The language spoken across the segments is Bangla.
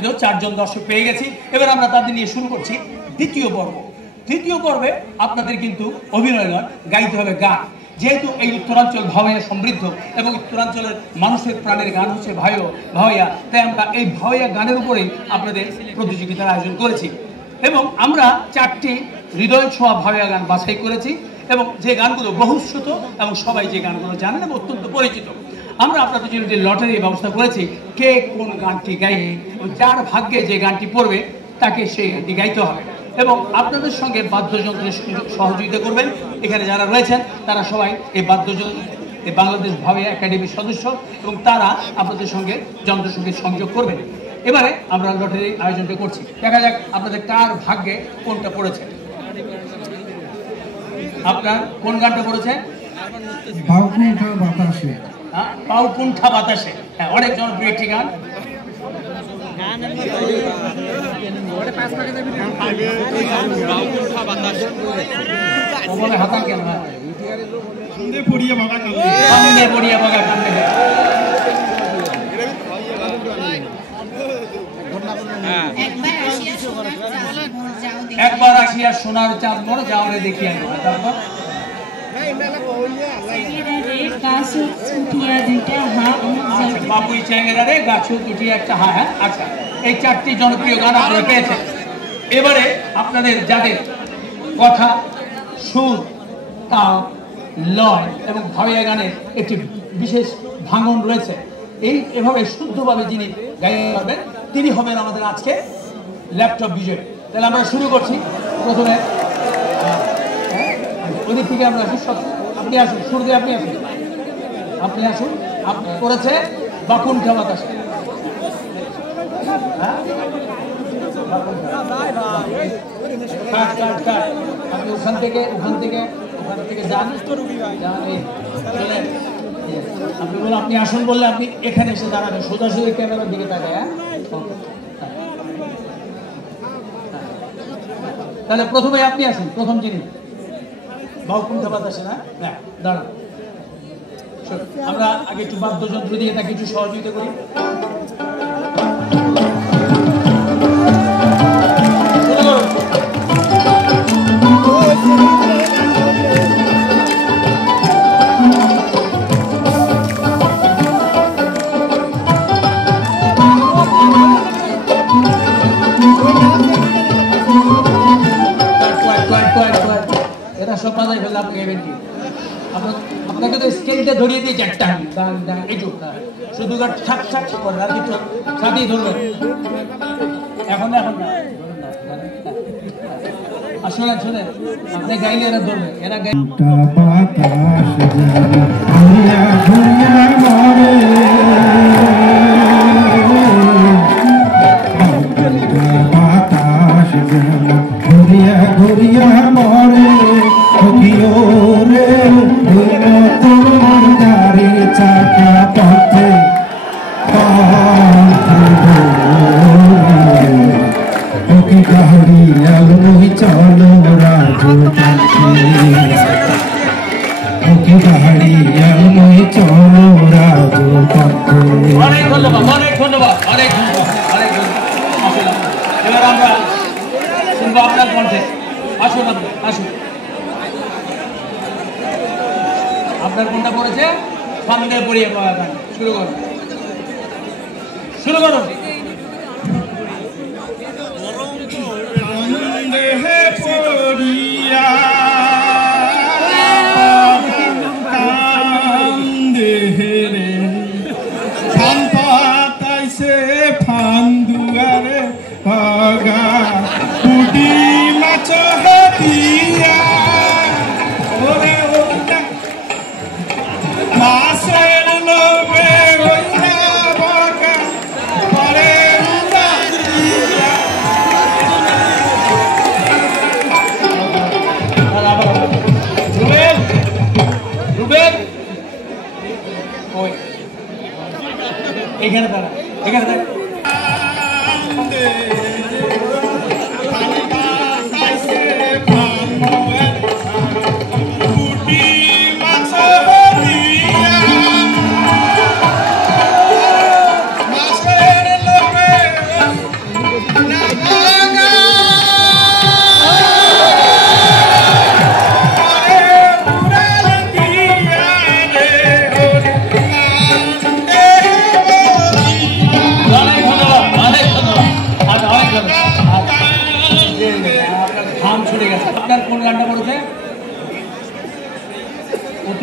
আমন্ত্রিত 4 জন দর্শক পেয়ে গেছি। এবার আমরা তাদের নিয়ে শুরু করছি দ্বিতীয় পর্ব। তৃতীয় পর্বে আপনাদের কিন্তু অভিনয় নয়, গাইতে হবে গান। যেহেতু এই উত্তরাঞ্চল ভাওয়াইয়া সমৃদ্ধ এবং উত্তরাঞ্চলের মানুষের প্রাণের গান হচ্ছে ভাওয়াইয়া, তাই আমরা এই ভাওয়াইয়া গানের উপরেই আপনাদের প্রতিযোগিতার আয়োজন করেছি এবং আমরা 4টি হৃদয় ছোঁয়া ভাওয়াইয়া গান বাছাই করেছি এবং যে গানগুলো বহুশ্রুত এবং সবাই যে গানগুলো জানেন এবং অত্যন্ত পরিচিত। আমরা আপনাদের জন্য একটি লটারির ব্যবস্থা করেছি, কে কোন গানটি গাইবে এবং যার ভাগ্যে যে গানটি পড়বে তাকে সেই গানটি গাইতে হবে এবং আপনাদের সঙ্গে বাদ্যযন্ত্রের সহযোগিতা করবেন। এখানে যারা রয়েছেন তারা সবাই এই বাদ্যযন্ত্র এই বাংলাদেশ ভাওয়াইয়া একাডেমির সদস্য এবং তারা আপনাদের সঙ্গে যন্ত্রসঙ্গীত সংযোগ করবেন। এবারে আমরা লটারির আয়োজনটা করছি, দেখা যাক আপনাদের কার ভাগ্যে কোনটা পড়েছে। আপনার কোন গানটা পড়েছে? পাউকুণ্ঠা বাতাসে। পাউকুণ্ঠা বাতাসে, হ্যাঁ, অনেক জনপ্রিয় একটি গান। হাতান কেন? একবার আসিয়া সোনার চাঁদ মোর যাওরে দেখিয়া। তারপর বাপুই চ্যাংরারে গাছু উঠিয়া একটা হা। হ্যাঁ, আচ্ছা, এই 4টি জনপ্রিয় গান আপনারা পেয়েছেন। এবারে আপনাদের যাদের কথা, সুর, তাল, লয় এবং ভাওয়াইয়া গানের একটি বিশেষ ভাঙন রয়েছে, এভাবে শুদ্ধভাবে যিনি গাইতে পারবেন তিনি হবেন আমাদের আজকে ল্যাপটপ বিজয়। তাহলে আমরা শুরু করছি। প্রথমে ওদিক থেকে আমরা আসি, আপনি আসুন, শুরু দিয়ে আপনি আসুন, আপনি আসুন। আপনি করেছে বাকুণ্ঠা বাতাসে। আপনি ওখান থেকে যান। আপনি বলুন, আপনি আসুন বললে আপনি এখানে এসে দাঁড়াবেন, সোজাসুজি ক্যামেরার দিকে তাকায়। হ্যাঁ, তাহলে প্রথমে আপনি আসুন, প্রথম যিনি বাকুণ্ঠা বাতাসে। না, হ্যাঁ, দাঁড়ান। আমরা আগে একটু বাদ্যযন্ত্র দিয়ে তাকে কিছু সহযোগিতা করি। এরা সব বাজাই ফেললে আপনি গাইবেন কি? আপনাকে তো স্কেলটা ধরিয়ে দিয়েছে একটা, একটু শুধু ছাক ছাক করে আর কিছু সাথেই ধরবেন। এখন না আসলে শোনেন, আপনি গাইলে এরা ধরবে, এরা অনেক ধন্যবাদ, অনেক ধন্যবাদ, অনেক ধন্যবাদ, অনেক ধন্যবাদ। এবার আমরা শুনবো আপনার কণ্ঠে। আসুন, আপনি আসুন। আপনার কোনটা পড়েছে? ফান্দে পড়িয়ে পাওয়া গান। শুরু করুন, শুরু করুন। এখানে দাঁড়া, এখানে দাঁড়া।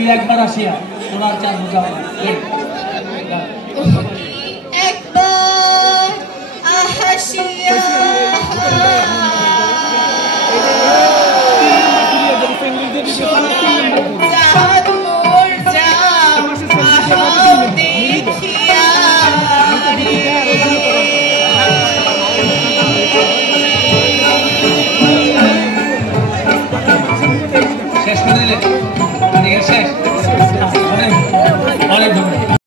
একবার আসিয়া তোমার চাঁদ বুঝাও একবার হাসিয়া চাঁদ মোর যাও দেখিয়া শেষ করে দিলে শেষ অনেক ধন্যবাদ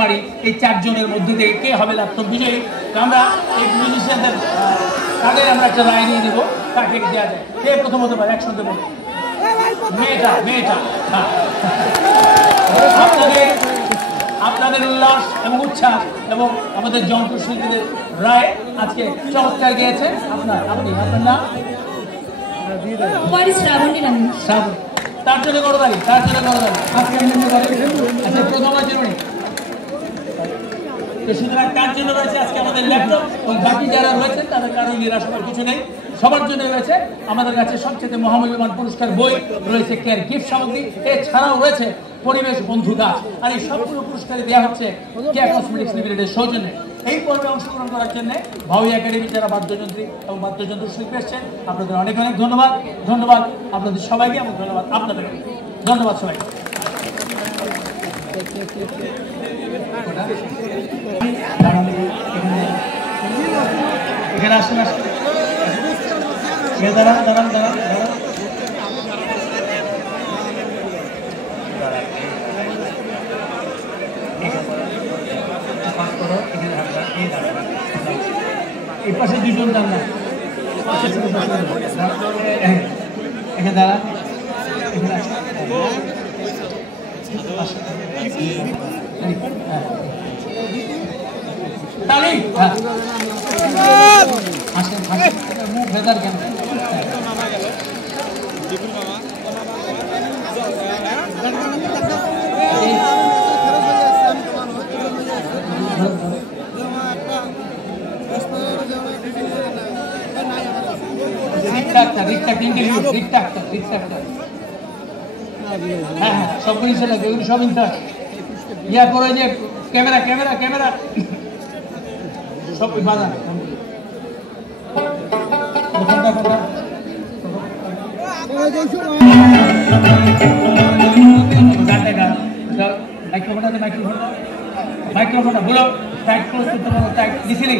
পারি এই চারজনের মধ্যে থেকে কে হবে ল্যাপটপ বিজয়ী আমরা এই মিউজিশিয়ানদের তাদের আমরা একটা রায় নিয়ে নেবো কাকে দেওয়া যায় কে প্রথম হতে পারে একসঙ্গে বলবো মেয়েটা আপনাদের উল্লাস এবং উচ্ছ্বাস এবং আমাদের যন্ত্রশিল্পীদের রায় আজকে চমৎকার গিয়েছেন আপনার নাম শ্রাবণী রানী শ্রাবণী তার জন্য করদারি আজকে আচ্ছা প্রথম আছে সুতরাং তার জন্য রয়েছে আজকে আমাদের ল্যাপটপ এবং বাকি যারা রয়েছেন তাদের কারণে নিরাশ হওয়ার কিছু নেই সবার জন্য রয়েছে আমাদের কাছে সবচেয়ে মহামূল্যবান পুরস্কার বই রয়েছে কেয়ার গিফট সামগ্রী এছাড়াও রয়েছে পরিবেশ বন্ধু গাছ আর এই সবগুলো পুরস্কারে দেওয়া হচ্ছে কেয়ার কসমেটিক্স লিমিটেডের সৌজন্যে এই পর্বে অংশগ্রহণ করার জন্য ভাউই একাডেমি যারা বাদ্যযন্ত্রী এবং বাদ্যযন্ত্র শিল্পী এসছেন আপনাদের অনেক অনেক ধন্যবাদ আপনাদের সবাইকে এবং ধন্যবাদ আপনাদের ধন্যবাদ সবাইকে এখানে আসুন দাঁড়ান এই পাশে দুজন দাঁড়ান এখানে দাঁড়ান তালি আসেন মুখ ভেদার কেন হ্যাঁ সবগুলি ছেলে এগুলি সব ইনচার্জ ইয়া করে যে ক্যামেরা সব বাজার মাইক্রোফোনটা বলো টাইট করে দিছিলি